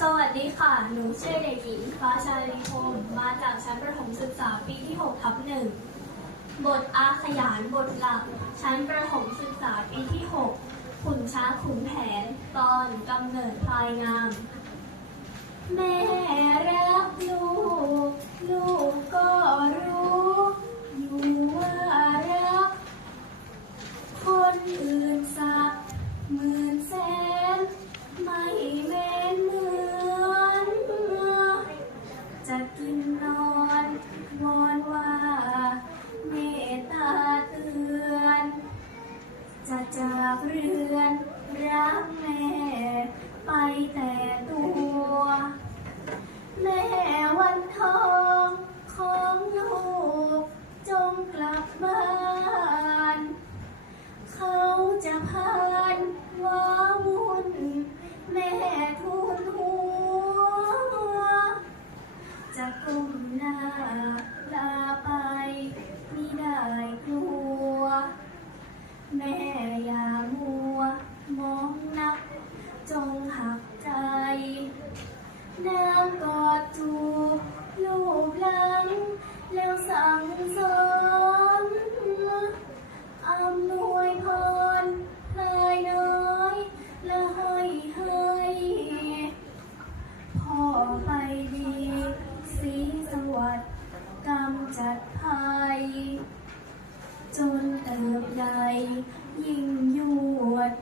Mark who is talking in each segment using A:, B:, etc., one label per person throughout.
A: สวัสดีค่ะ หนูชื่อเด็กหญิงฟ้าชาลีพรมมาจากชั้นประถมศึกษาปีที่6ทับหนึ่ง บทอาขยานบทหลัก ชั้นประถมศึกษาปีที่ 6 ขุนช้างขุนแผน ตอนกำเนิดพลายงาม แม่ือน รักแม่ไปแต่ตัว แม่วันทองของลูกจงกลับบ้าน เขาจะพานว้าวุ่น แม่ทูลหัว จะกลุ้มหน้าำจัดภัยจนเติบใหญ่ยิ่งยวด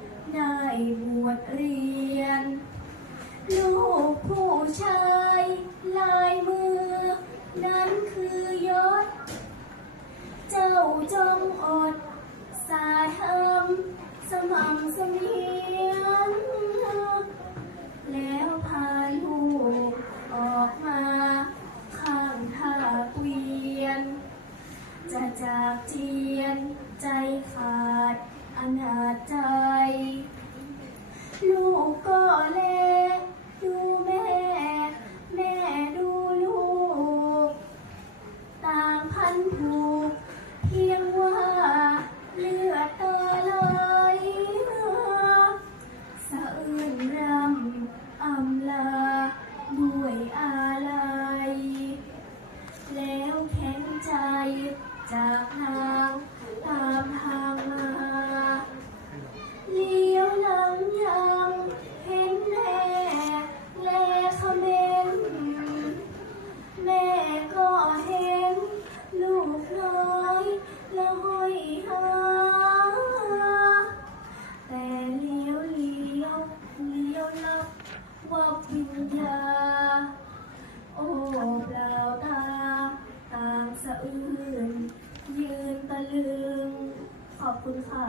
A: จากเจียนใจขาดอนาจใจ ลูกก็เล่ จากนางตามทางมาเลี้ยวหลังยังเห็นแม่แลเขมนแม่ก็เห็น ลูกน้อยละห้อยหาแต่เลี้ยวเลี้ยวเลี้ยวลับว่าวิญญาโอ้เปล่าตาต่างสะอื้น ยืนตะลึง ขอบคุณค่ะ